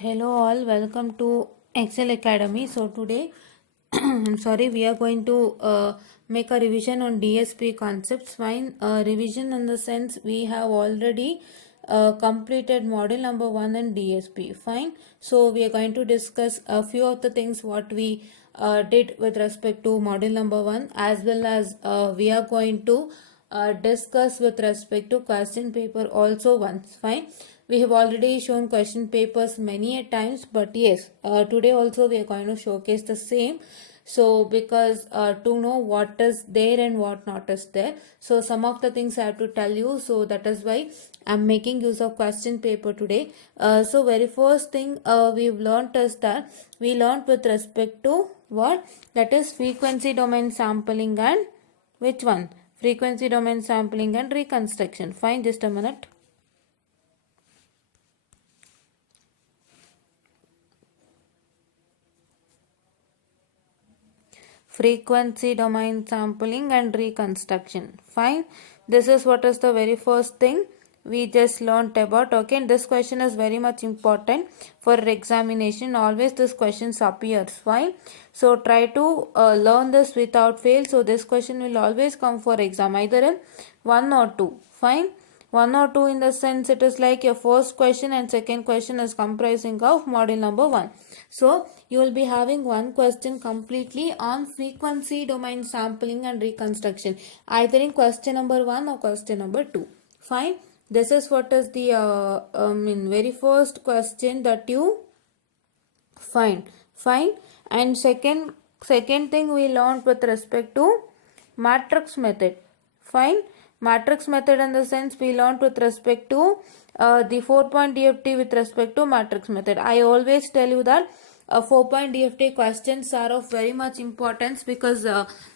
Hello all, welcome to Excel Academy. So today we are going to make a revision on DSP concepts. Fine, revision in the sense we have already completed module number 1 and DSP. Fine, so we are going to discuss a few of the things what we did with respect to module number 1, as well as we are going to discuss with respect to question paper also once. Fine, we have already shown question papers many a times, but yes, today also we are going to showcase the same. So because to know what is there and what not is there, so some of the things I have to tell you, so that is why I'm making use of question paper today. So very first thing we've learned is that we learned with respect to what, that is frequency domain sampling and which one, frequency domain sampling and reconstruction. Fine, just a minute. Frequency domain sampling and reconstruction. Fine, this is what is the very first thing we just learned about. Okay, and this question is very much important for examination. Always this questions appears. Fine, so try to learn this without fail. So this question will always come for exam, either in 1 or 2. Fine, 1 or 2 in the sense it is like your first question and second question is comprising of module number 1. So you will be having one question completely on frequency domain sampling and reconstruction, either in question number 1 or question number 2. Fine, this is what is the very first question that you find. Fine, and second thing we learned with respect to matrix method. Fine, matrix method in the sense we learned with respect to the 4-point DFT with respect to matrix method. I always tell you that 4-point DFT questions are of very much importance, because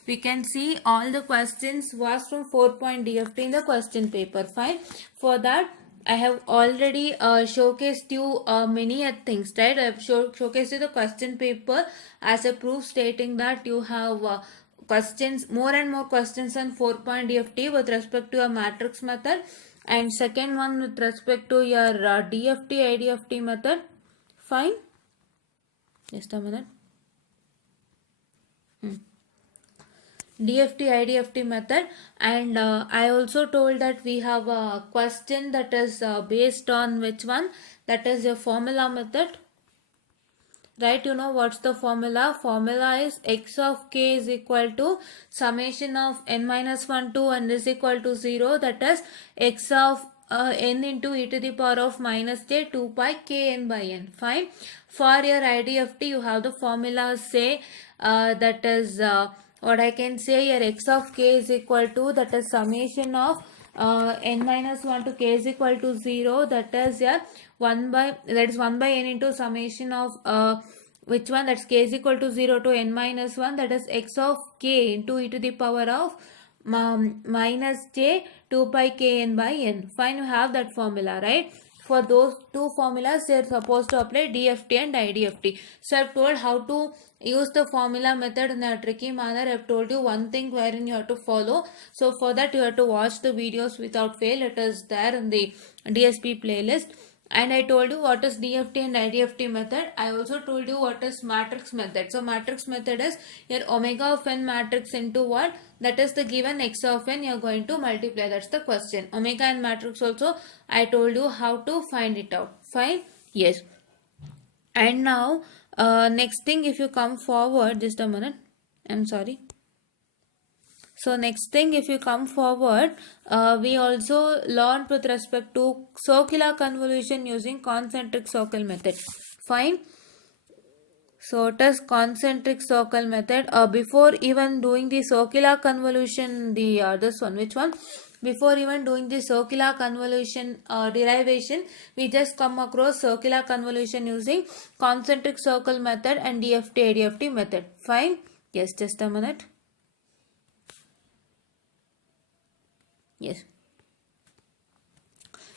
we can see all the questions was from 4-point DFT in the question paper. Fine, for that I have already showcased you many things, right? I have showcased you the question paper as a proof stating that you have questions, more and more questions on 4-point DFT with respect to a matrix method, and second one with respect to your DFT IDFT method. Fine, just a minute. DFT IDFT method, and I also told that we have a question that is based on which one, that is your formula method, right? You know what's the formula? Formula is x of k is equal to summation of n minus 1 to n is equal to 0, that is x of n into e to the power of minus j 2 pi k n by n. Fine, for your IDFT you have the formula, say that is what I can say, your x of k is equal to, that is summation of n minus 1 to k is equal to 0, that is your 1 by n into summation of which one, that's k is equal to 0 to n minus 1, that is x of k into e to the power of minus j 2 pi k n by n. Fine, you have that formula, right? For those two formulas they are supposed to apply DFT and IDFT. So I have told how to use the formula method in a tricky manner. I have told you one thing wherein you have to follow. So for that you have to watch the videos without fail. It is there in the DSP playlist. And I told you what is DFT and IDFT method. I also told you what is matrix method. So matrix method is your omega of n matrix into what? That is the given x of n you are going to multiply. That's the question. Omega n matrix also I told you how to find it out. Fine? Yes. And now next thing, if you come forward, just a minute. I'm sorry. So next thing, if you come forward, we also learned with respect to circular convolution using concentric circle method. Fine. So it is concentric circle method. Before even doing the circular convolution, this one, which one? Before even doing the circular convolution derivation, we just come across circular convolution using concentric circle method and DFT IDFT method. Fine. Yes, just a minute. Yes.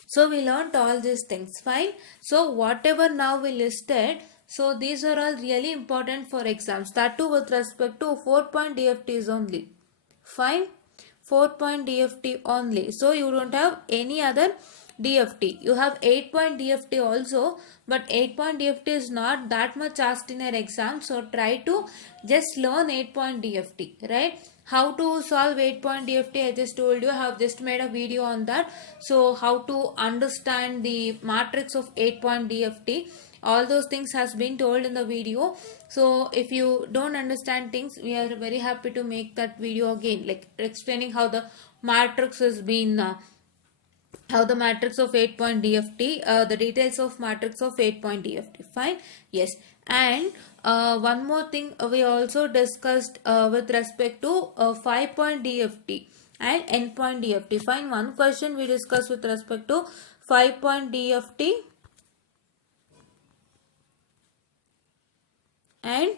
So we learned all these things. Fine. So whatever now we listed, so these are all really important for exams. That too with respect to 4-point DFTs only. Fine. 4-point DFT only. So you don't have any other DFT. You have 8-point DFT also, but 8-point DFT is not that much asked in your exam. So try to just learn 8-point DFT, right? How to solve 8-point DFT, I just told you. I have just made a video on that. So how to understand the matrix of 8-point DFT, all those things has been told in the video. So if you don't understand things, we are very happy to make that video again, like explaining how the matrix has been how the matrix of 8-point DFT, the details of matrix of 8-point DFT. Fine. Yes. And one more thing we also discussed with respect to 5-point DFT and endpoint DFT. Fine. One question we discussed with respect to 5-point DFT and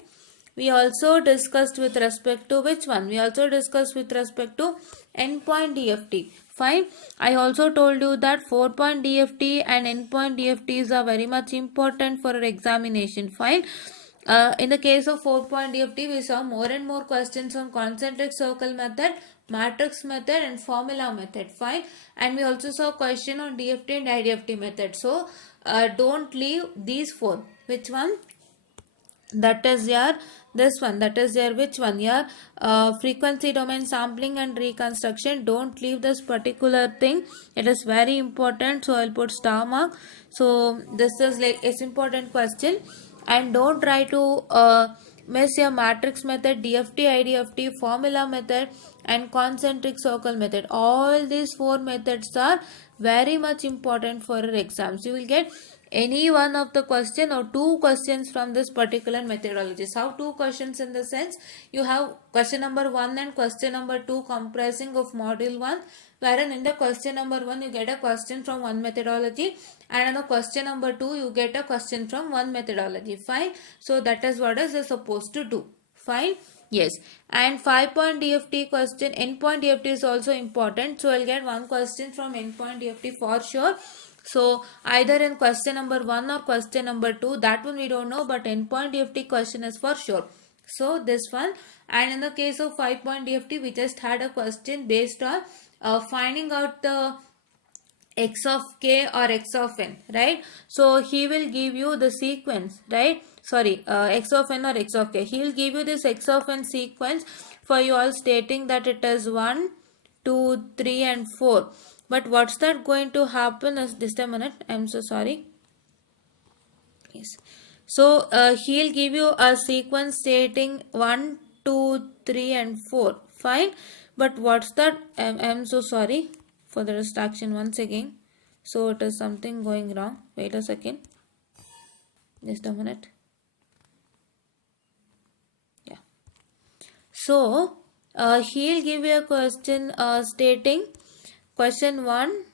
we also discussed with respect to which one? We also discussed with respect to endpoint DFT. Fine. I also told you that 4-point DFT and endpoint DFTs are very much important for our examination. Fine. In the case of 4-point DFT, we saw more and more questions on concentric circle method, matrix method and formula method. Fine. And we also saw question on DFT and IDFT method. So don't leave these four. Which one? That is your this one, that is your which one, your frequency domain sampling and reconstruction. Don't leave this particular thing, it is very important. So I'll put star mark. So this is like it's important question. And don't try to miss your matrix method, DFT, IDFT, formula method and concentric circle method. All these four methods are very much important for your exams. You will get any one of the question or two questions from this particular methodologies. How two questions? In the sense, you have question number 1 and question number 2 comprising of module 1, wherein in the question number 1 you get a question from one methodology and in the question number 2 you get a question from one methodology. Fine. So that is what is supposed to do. Fine. Yes. And 5-point DFT question, endpoint DFT is also important. So I'll get one question from endpoint DFT for sure. So either in question number 1 or question number 2, that one we don't know, but endpoint DFT question is for sure. So this one. And in the case of 5-point DFT, we just had a question based on finding out the x of k or x of n, right? So he will give you the sequence, right? Sorry, x of n or x of k. He will give you this x of n sequence for you all, stating that it is 1, 2, 3 and 4. But what's that going to happen is, just a minute, I'm so sorry. Yes. So he'll give you a sequence stating 1, 2, 3 and 4. Fine. But what's that? I'm so sorry for the distraction once again. So it is something going wrong. Wait a second. Just a minute. Yeah. So he'll give you a question stating question 1,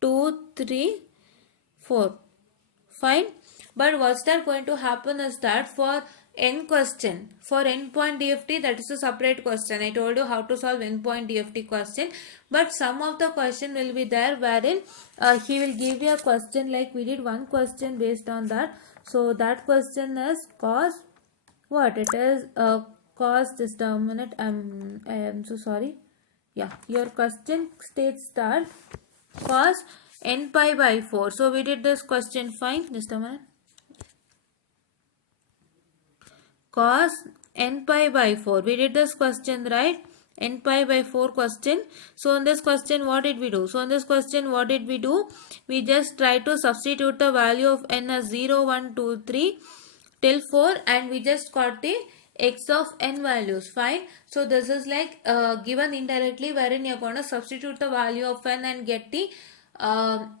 2, 3, 4. Fine. But what's that going to happen is that for n question, for endpoint DFT, that is a separate question. I told you how to solve endpoint DFT question. But some of the question will be there wherein he will give you a question like we did one question based on that. So that question is cos what? It is cos, just a minute, I am so sorry. Yeah, your question states that cos n pi by 4. So we did this question. Fine. Just a minute. Cos n pi by 4. We did this question, right? N pi by 4 question. So in this question, what did we do? So in this question, what did we do? We just try to substitute the value of n as 0, 1, 2, 3 till 4 and we just got the x of n values. Fine. So this is like given indirectly, wherein you're going to substitute the value of n and get the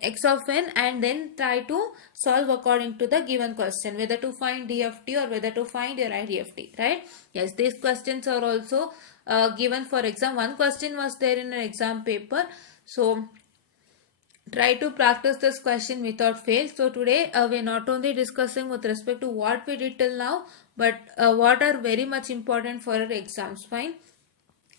x of n and then try to solve according to the given question, whether to find DFT or whether to find your IDFT, right? Yes, these questions are also given for exam. One question was there in an exam paper. So try to practice this question without fail. So today we are not only discussing with respect to what we did till now, but what are very much important for our exams. Fine.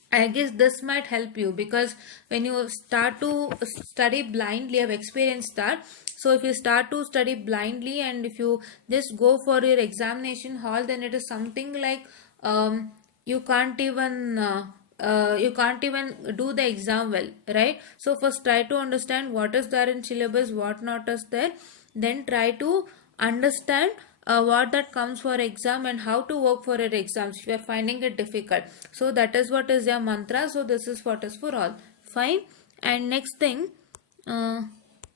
I guess this might help you, because when you start to study blindly, I've experienced that. So if you start to study blindly and if you just go for your examination hall, then it is something like you can't even you can't even do the exam well, right? So first try to understand what is there in syllabus, what not is there, then try to understand what that comes for exam and how to work for your exams if you are finding it difficult. So that is what is your mantra. So this is what is for all. Fine. And next thing,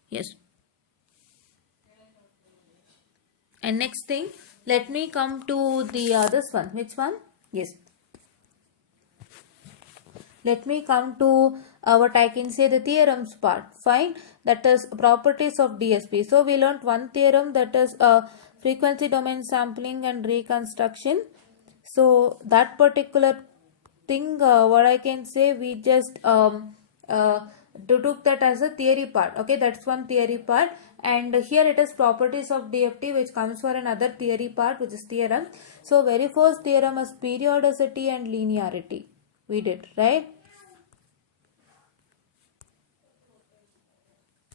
yes. And next thing, let me come to the this one. Which one? Yes. Let me come to what I can say the theorems part. Fine. That is properties of DSP. So we learned one theorem, that is frequency domain sampling and reconstruction. So that particular thing, what I can say, we just took that as a theory part. Okay, that's one theory part. And here it is properties of DFT, which comes for another theory part, which is theorem. So very first theorem is periodicity and linearity. We did, right?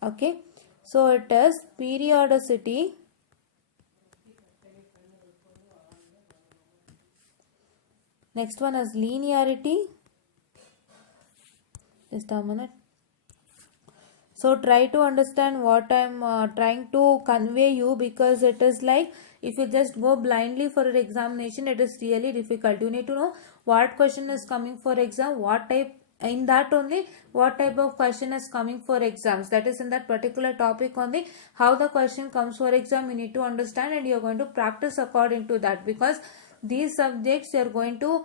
Okay, so it is periodicity next one is linearity. Just a minute. So try to understand what I'm trying to convey you, because it is like if you just go blindly for an examination, it is really difficult. You need to know what question is coming for exam, what type, in that only what type of question is coming for exams, that is in that particular topic only how the question comes for exam you need to understand, and you are going to practice according to that, because these subjects you are going to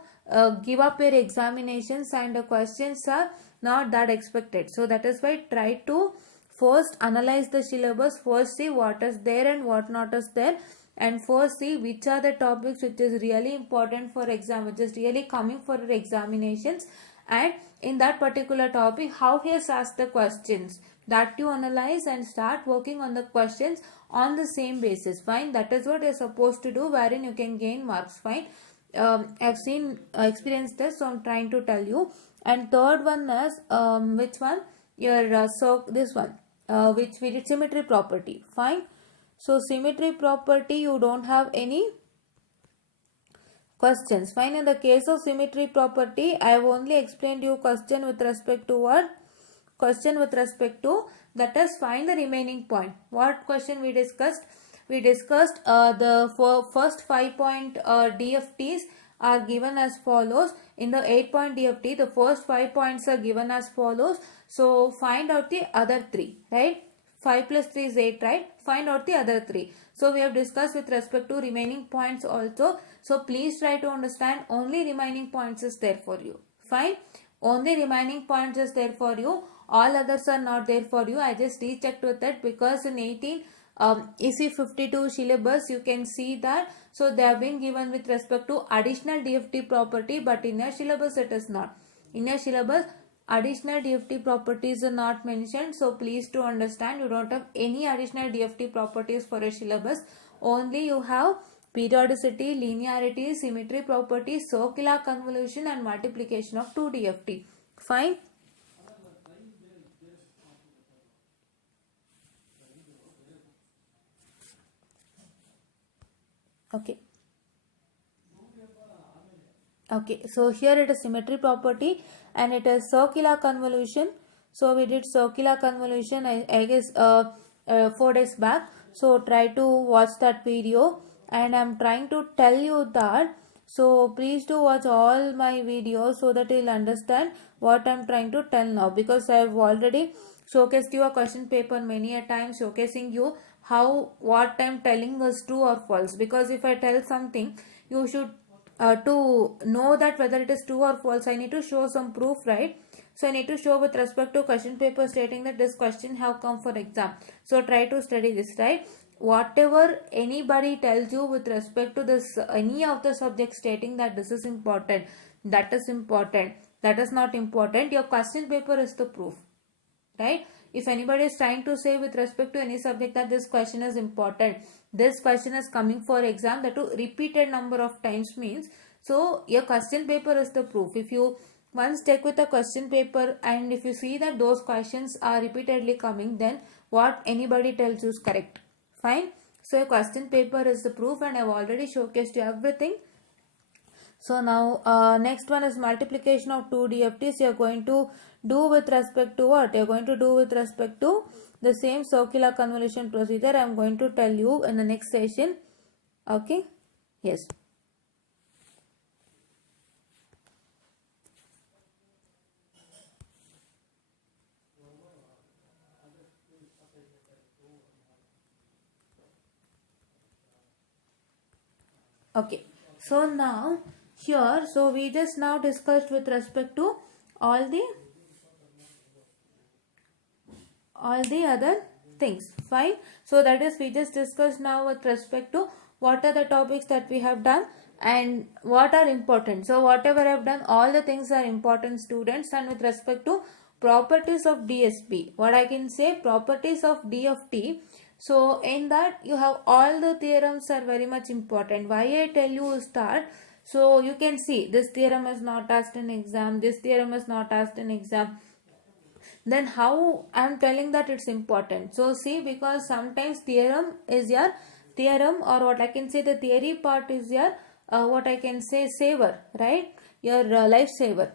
give up your examinations and the questions are not that expected. So that is why try to first analyze the syllabus, first see what is there and what not is there, and first see which are the topics which is really important for exam, which is really coming for your examinations, and in that particular topic how he has asked the questions, that you analyze and start working on the questions on the same basis. Fine, that is what you're supposed to do, wherein you can gain marks. Fine. I've seen experienced this, so I'm trying to tell you. And third one is which one, your so this one which we did symmetry property. Fine. So symmetry property, you don't have any questions. Fine. In the case of symmetry property, I have only explained you question with respect to what? Question with respect to, that is find the remaining point. What question we discussed? We discussed the first 5 point DFTs are given as follows. In the 8 point DFT, the first 5 points are given as follows. So find out the other 3, right? 5 plus 3 is 8, right? Find out the other 3. So we have discussed with respect to remaining points also. So please try to understand only remaining points is there for you. Fine. Only remaining points is there for you. All others are not there for you. I just rechecked with it, because in 18 EC 52 syllabus you can see that. So they have been given with respect to additional DFT property, but in your syllabus it is not. In your syllabus additional DFT properties are not mentioned. So please to understand, you don't have any additional DFT properties for your syllabus. Only you have periodicity, linearity, symmetry property, circular convolution and multiplication of 2 DFT. Fine. Okay. Okay, so here it is symmetry property and it is circular convolution. So we did circular convolution, I guess 4 days back. So try to watch that video, and I'm trying to tell you that. So please do watch all my videos so that you'll understand what I'm trying to tell now, because I have already showcased you a question paper many a time, showcasing you how what I'm telling is true or false. Because if I tell something, you should to know that whether it is true or false, I need to show some proof, right? So I need to show with respect to question paper stating that this question have come for exam. So try to study this, right? Whatever anybody tells you with respect to this, any of the subjects stating that this is important, that is important, that is not important, your question paper is the proof, right? If anybody is trying to say with respect to any subject that this question is important, this question is coming for exam, that to repeated number of times means, so your question paper is the proof. If you once check with the question paper and if you see that those questions are repeatedly coming, then what anybody tells you is correct. Fine. So your question paper is the proof, and I have already showcased you everything. So now next one is multiplication of two DFTs. You are going to do with respect to what? You are going to do with respect to the same circular convolution procedure. I am going to tell you in the next session. Okay. Yes. Okay. So now here, so we just now discussed with respect to all the other things. Fine. So that is, we just discussed now with respect to what are the topics that we have done and what are important. So whatever I have done, all the things are important, students. And with respect to properties of DSP, what I can say, properties of DFT. So in that you have all the theorems are very much important. Why I tell you is that, so you can see this theorem is not asked in exam, this theorem is not asked in exam. Then how I am telling that it's important? So see, because sometimes theorem is your theorem, or what I can say, the theory part is your what I can say, saver, right? Your lifesaver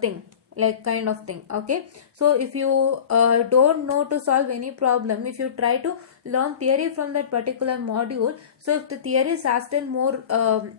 thing, like kind of thing. Okay. So if you don't know to solve any problem, if you try to learn theory from that particular module, so if the theory is asked in more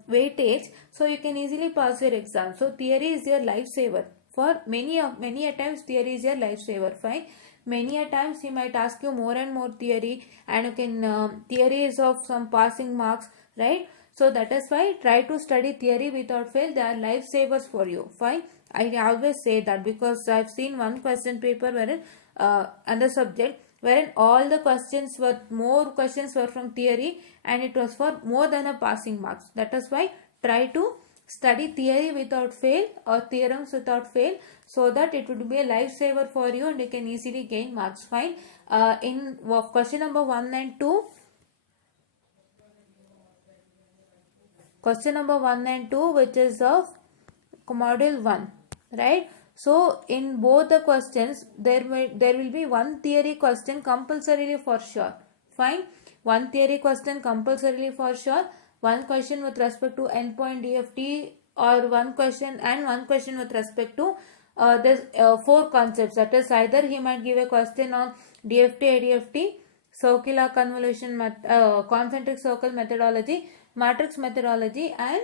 weightage, so you can easily pass your exam. So theory is your lifesaver. For many a times theory is your lifesaver. Fine. Many a times he might ask you more and more theory, and you can theory is of some passing marks, right? So that is why try to study theory without fail. They are lifesavers for you. Fine. I always say that because I've seen one question paper wherein under subject wherein all the questions were, more questions were from theory, and it was for more than a passing marks. That is why try to study theory without fail, or theorems without fail, so that it would be a lifesaver for you and you can easily gain marks. Fine. In question number 1 and 2, question number 1 and 2, which is of module 1, right? So in both the questions there will be one theory question compulsorily for sure. Fine. One theory question compulsorily for sure, one question with respect to endpoint DFT, or one question with respect to this 4 concepts. That is, either he might give a question on DFT, ADFT, circular convolution, concentric circle methodology, matrix methodology, and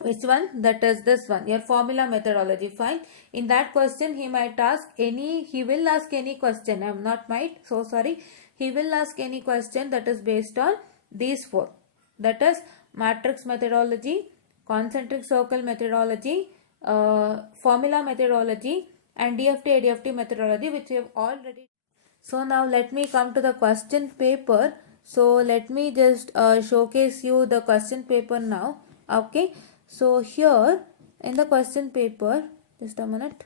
which one? That is this one, your formula methodology. Fine. In that question he might ask any, he will ask any question. I am not might, so sorry. He will ask any question that is based on these 4. That is matrix methodology, concentric circle methodology, formula methodology, and DFT, ADFT methodology, which we have already. So now let me come to the question paper. So let me just showcase you the question paper now. Okay. So here in the question paper, just a minute.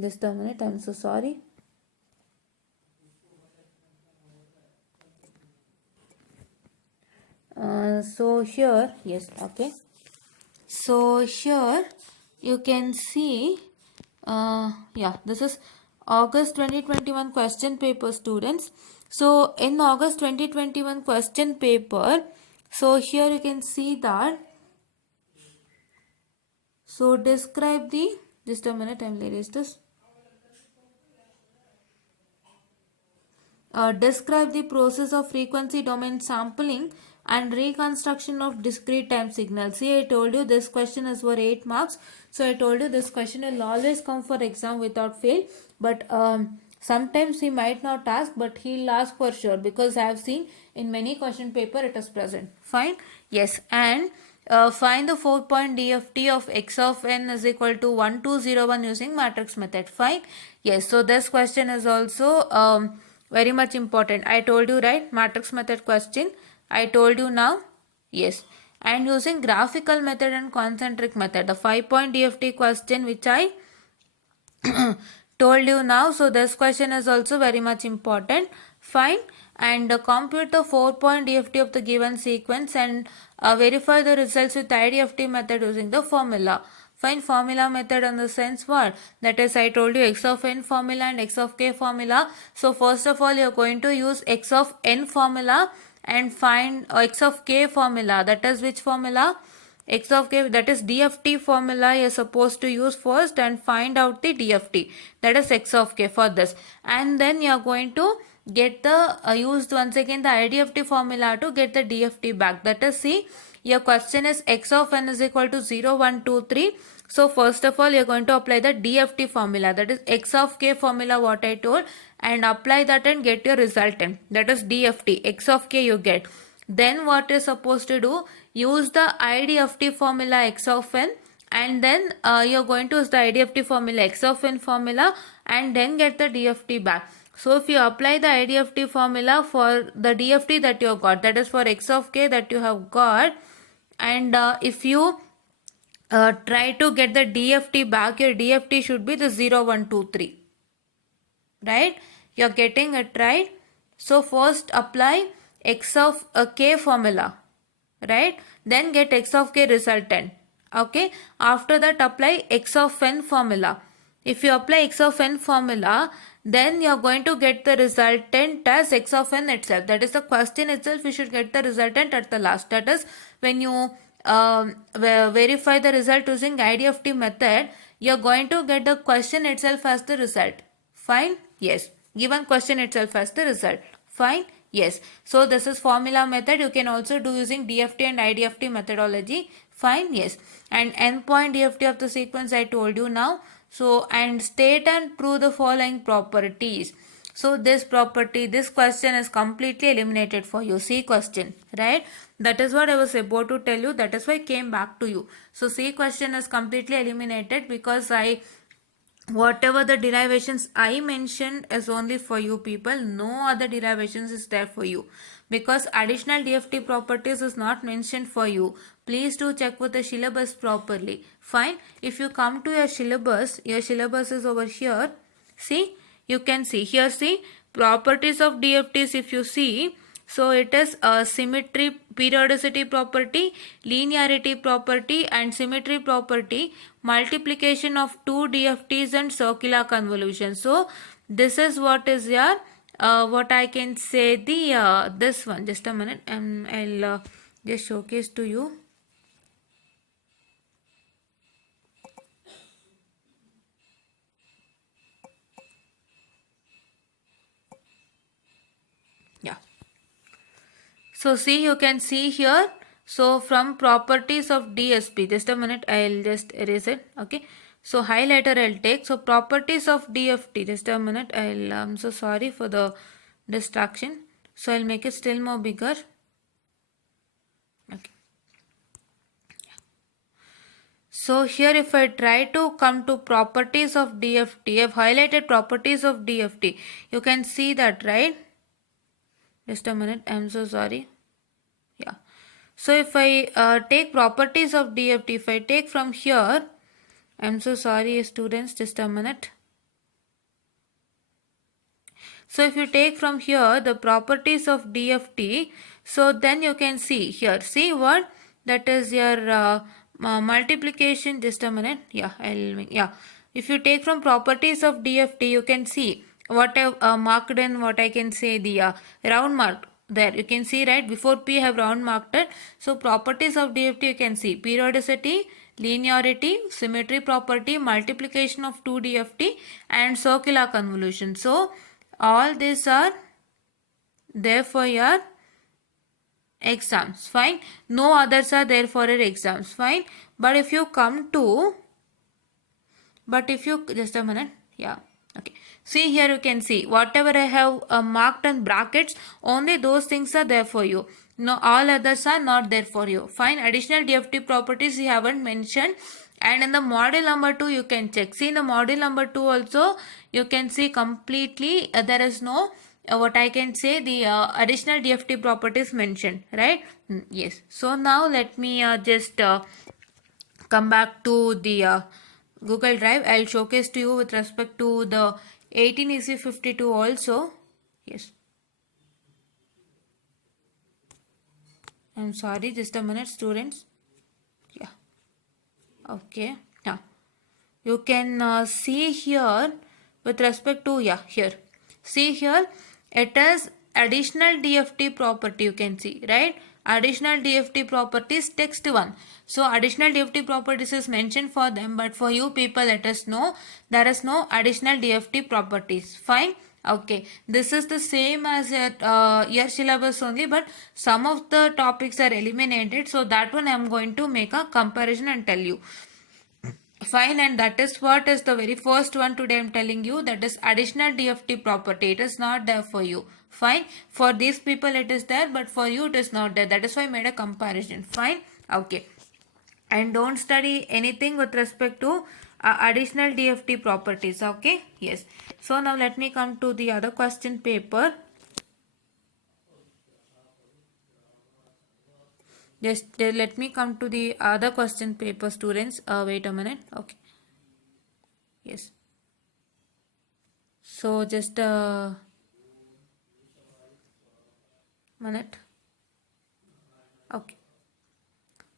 Just a minute, I'm so sorry. So here, yes, okay. So here you can see, yeah, this is August 2021 question paper, students. So in August 2021 question paper, so here you can see that, so describe the, just a minute, I will erase this. Describe the process of frequency domain sampling and reconstruction of discrete time signals. See, I told you this question is for 8 marks. So I told you this question will always come for exam without fail. But sometimes he might not ask, but he'll ask for sure, because I have seen in many question paper it is present. Fine. Yes. And find the 4-point DFT of x of n is equal to 1201 using matrix method. Fine. Yes. So this question is also very much important. I told you, right? Matrix method question. I told you now. Yes. And using graphical method and concentric method. The 5-point DFT question which I told you now. So this question is also very much important. Fine. And compute the 4-point DFT of the given sequence and verify the results with IDFT method using the formula. Fine. Formula method in the sense what? That is, I told you x of n formula and x of k formula. So first of all, you are going to use x of n formula and find x of k formula. That is which formula? X of k, that is DFT formula you are supposed to use first and find out the DFT. That is x of k for this. And then you are going to get the used once again the IDFT formula to get the DFT back. That is, see, your question is x of n is equal to 0, 1, 2, 3. So first of all, you are going to apply the DFT formula, that is x of k formula what I told, and apply that and get your resultant. That is DFT, x of k you get. Then what you're supposed to do, use the IDFT formula x of n, and then you're going to use the IDFT formula x of n formula and then get the DFT back. So if you apply the IDFT formula for the DFT that you got, that is for x of k that you have got, and if you try to get the DFT back, your DFT should be the 0, 1, 2, 3. Right? You're getting it right? So first apply x of k formula. Right? Then get x of k resultant. Okay? After that apply x of n formula. If you apply x of n formula, then you are going to get the resultant as x of n itself. That is the question itself, you should get the resultant at the last. That is, when you verify the result using IDFT method, you are going to get the question itself as the result. Fine? Yes. Given question itself as the result. Fine? Yes. So this is formula method. You can also do using DFT and IDFT methodology. Fine? Yes. And endpoint DFT of the sequence I told you now. So, and state and prove the following properties. So this property, this question is completely eliminated for you. C question, right? That is what I was about to tell you. That is why I came back to you. So C question is completely eliminated because whatever the derivations I mentioned is only for you people. No other derivations is there for you. Because additional DFT properties is not mentioned for you. Please do check with the syllabus properly. Fine. If you come to your syllabus is over here. See, you can see here, see, properties of DFTs if you see. So it is a symmetry, periodicity property, linearity property and symmetry property, multiplication of two DFTs and circular convolution. So this is what is your what I can say the this one. Just a minute, I'll just showcase to you. Yeah. So see, you can see here. So from properties of DSP, just a minute, I'll just erase it. Okay. So highlighter I'll take. So properties of DFT, just a minute, I'm so sorry for the distraction. So I'll make it still more bigger. Okay. So here if I try to come to properties of DFT, I've highlighted properties of DFT. You can see that, right? Just a minute, I'm so sorry. Yeah. So if I take properties of DFT, if I take from here, I'm so sorry students, just a minute. So if you take from here the properties of DFT, so then you can see here, see what? That is your multiplication, just a minute. Yeah, If you take from properties of DFT, you can see what I've marked in, what I can say the round mark. There you can see, right, before P I have round marked it. So properties of DFT you can see periodicity, linearity, symmetry property, multiplication of 2 DFT and circular convolution. So all these are there for your exams. Fine. No others are there for your exams. Fine. But if you come to, just a minute. Yeah. Okay. See here you can see whatever I have marked in brackets, only those things are there for you. No, all others are not there for you. Fine. Additional DFT properties you haven't mentioned. And in the model number 2 you can check. See in the model number 2 also you can see completely there is no what I can say the additional DFT properties mentioned, right? Yes. So now let me just come back to the Google Drive. I'll showcase to you with respect to the 18:52 also. Yes. I'm sorry, just a minute students. Yeah. Okay. Yeah. you can see here with respect to, yeah, here. See here, it is additional DFT property, you can see, right? Additional DFT properties text 1. So additional DFT properties is mentioned for them, but for you people, let us know there is no additional DFT properties. Fine. Okay, this is the same as your syllabus only, but some of the topics are eliminated, so that one I am going to make a comparison and tell you. Fine, and that is what is the very first one today I'm telling you, that is additional DFT property. It is not there for you. Fine, for these people it is there, but for you it is not there. That is why I made a comparison. Fine. Okay, and don't study anything with respect to additional DFT properties. Okay, yes. So now let me come to the other question paper. Just let me come to the other question paper, students. Wait a minute. Okay, yes. So just a minute. Okay,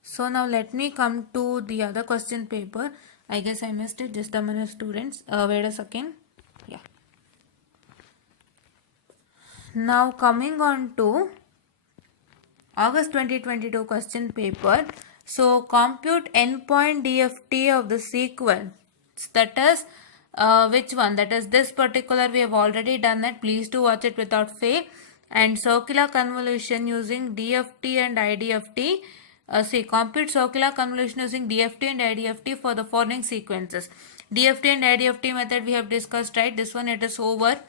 so now let me come to the other question paper. I guess I missed it. Just a minute, students. Wait a second. Yeah. Now coming on to August 2022 question paper. So compute endpoint DFT of the sequence. That is which one? That is this particular, we have already done that. Please do watch it without fail. And circular convolution using DFT and IDFT. See, compute circular convolution using DFT and IDFT for the following sequences. DFT and IDFT method we have discussed, right? This one it is over.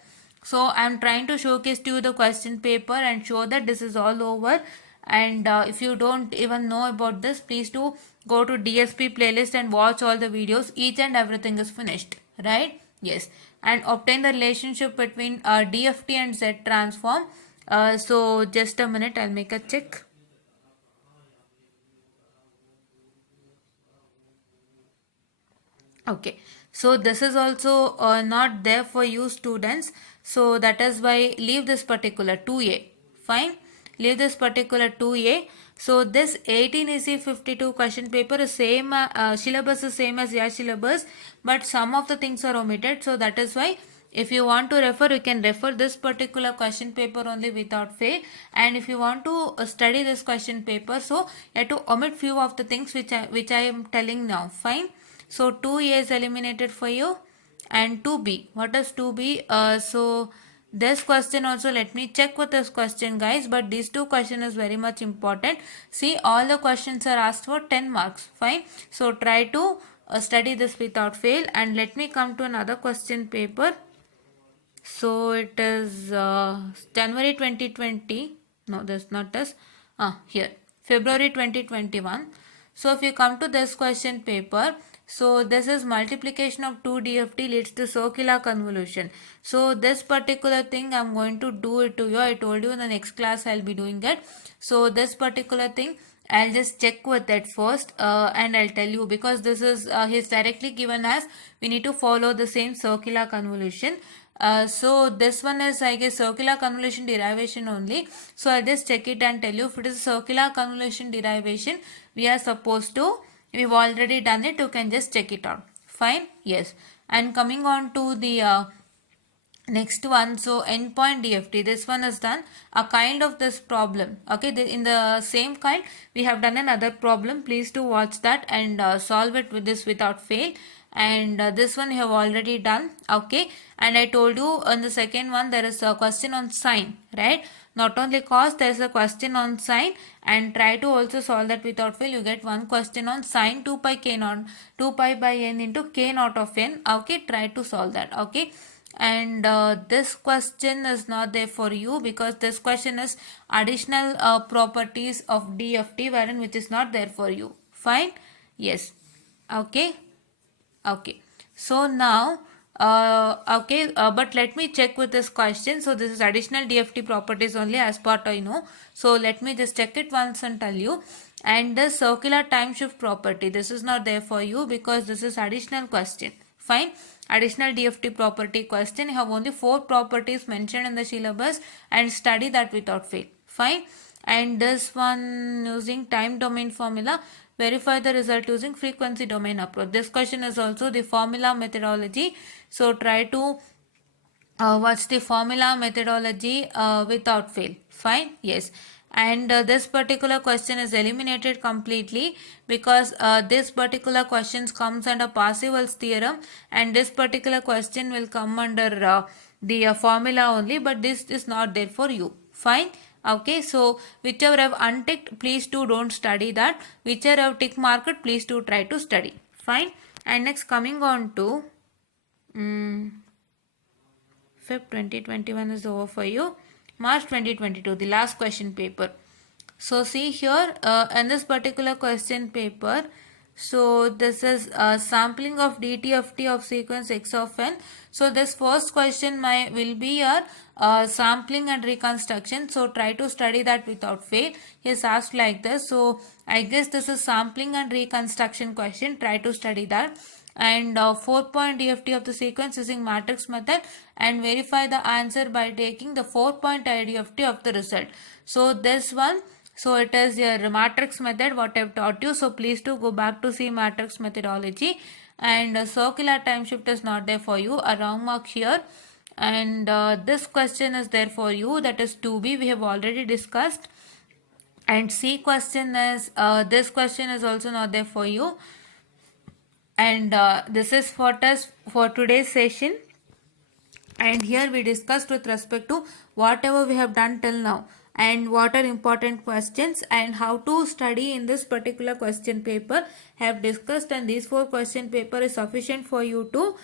So I am trying to showcase to you the question paper and show that this is all over. And if you don't even know about this, please do go to DSP playlist and watch all the videos. Each and everything is finished, right? Yes. And obtain the relationship between DFT and Z transform. So just a minute, I'll make a check. Okay, so this is also not there for you students, so that is why leave this particular 2a. Fine, leave this particular 2a. So this 18 EC 52 question paper is same, syllabus is same as your syllabus, but some of the things are omitted, so that is why if you want to refer, you can refer this particular question paper only without fail. And if you want to study this question paper, so you have to omit few of the things which I am telling now. Fine. So 2A is eliminated for you, and 2B. What is 2B? So this question also, let me check with this question, guys, but these two questions is very much important. See, all the questions are asked for 10 marks. Fine. So try to study this without fail. And let me come to another question paper. So it is January 2020. No, that's not this. Here, February 2021. So if you come to this question paper, so this is multiplication of 2 DFT leads to circular convolution. So this particular thing I'm going to do it to you. I told you in the next class I'll be doing it. So this particular thing I'll just check with that first and I'll tell you, because this is he's directly given as we need to follow the same circular convolution. So this one is, I guess, circular convolution derivation only. So I'll just check it and tell you. If it is circular convolution derivation, we are supposed to, we've already done it, you can just check it out. Fine. Yes. And coming on to the next one, so endpoint DFT, this one is done a kind of this problem. Okay, in the same kind we have done another problem. Please do watch that and solve it with this without fail. And this one you have already done. Okay, and I told you on the second one there is a question on sine, right? Not only cos, there is a question on sine, and try to also solve that without fail. You get one question on sine 2 pi k naught, 2 pi by n into k naught of n. Okay, try to solve that. Okay. And this question is not there for you, because this question is additional properties of DFT, wherein which is not there for you. Fine. Yes. Okay. Okay. So now but let me check with this question. So this is additional DFT properties only as part I know. So let me just check it once and tell you. And the circular time shift property, this is not there for you because this is additional question. Fine. Additional DFT property question. You have only 4 properties mentioned in the syllabus and study that without fail. Fine. And this one using time domain formula, verify the result using frequency domain approach. This question is also the formula methodology. So try to what's the formula methodology without fail. Fine, yes. And this particular question is eliminated completely because this particular questions comes under Parseval's theorem, and this particular question will come under the formula only, but this is not there for you. Fine. Okay, so whichever have unticked, please do don't study that. Whichever have tick marked, please do try to study. Fine. And next, coming on to Feb 2021 is over for you. March 2022, the last question paper. So see here in this particular question paper, so this is sampling of DT-FFT of sequence X of n. So this first question will be your sampling and reconstruction. So try to study that without fail. He is asked like this. So I guess this is sampling and reconstruction question. Try to study that. And 4-point DFT of the sequence using matrix method, and verify the answer by taking the 4-point IDFT of the result. So this one, so it is your matrix method what I have taught you. So please do go back to see matrix methodology. And circular time shift is not there for you, a wrong mark here. And this question is there for you, that is 2B, we have already discussed. And C question is, this question is also not there for you. And this is for us for today's session. And here we discussed with respect to whatever we have done till now, and what are important questions and how to study in this particular question paper have discussed. And these 4 question paper is sufficient for you to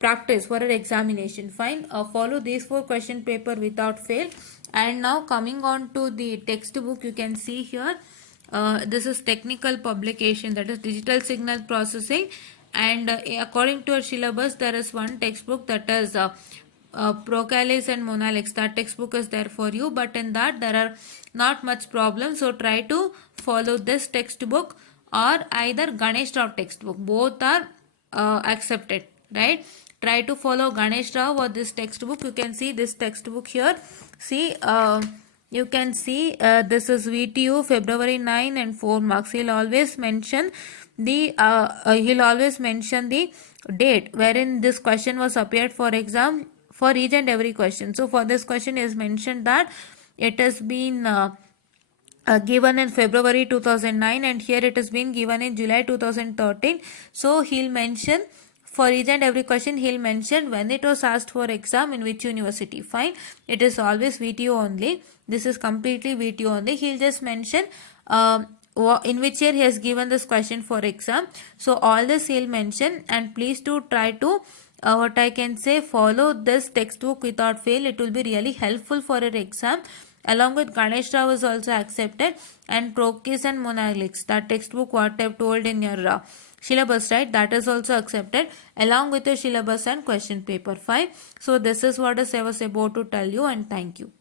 practice for an examination. Fine. Follow these 4 question paper without fail. And now coming on to the textbook, you can see here this is technical publication, that is digital signal processing. And according to our syllabus, there is one textbook, that is Procalase and Monalix. That textbook is there for you, but in that there are not much problems. So try to follow this textbook or either Ganesh Rao textbook. Both are accepted, right? Try to follow Ganesh Rao or this textbook. You can see this textbook here. See, you can see this is VTU February 9 and 4 marks. He'll always mention the date wherein this question was appeared for exam for each and every question. So for this question is mentioned that it has been given in February 2009, and here it has been given in July 2013. So he'll mention for each and every question, he'll mention when it was asked for exam, in which university. Fine. It is always VTU only. This is completely VTU only. He'll just mention in which year he has given this question for exam. So all this he'll mention, and please do try to what I can say, follow this textbook without fail. It will be really helpful for your exam. Along with Ganesh Rao is also accepted, and Procalase and Monalix, that textbook what I have told in your syllabus, right, that is also accepted along with your syllabus and question paper 5. So this is what I was about to tell you, and thank you.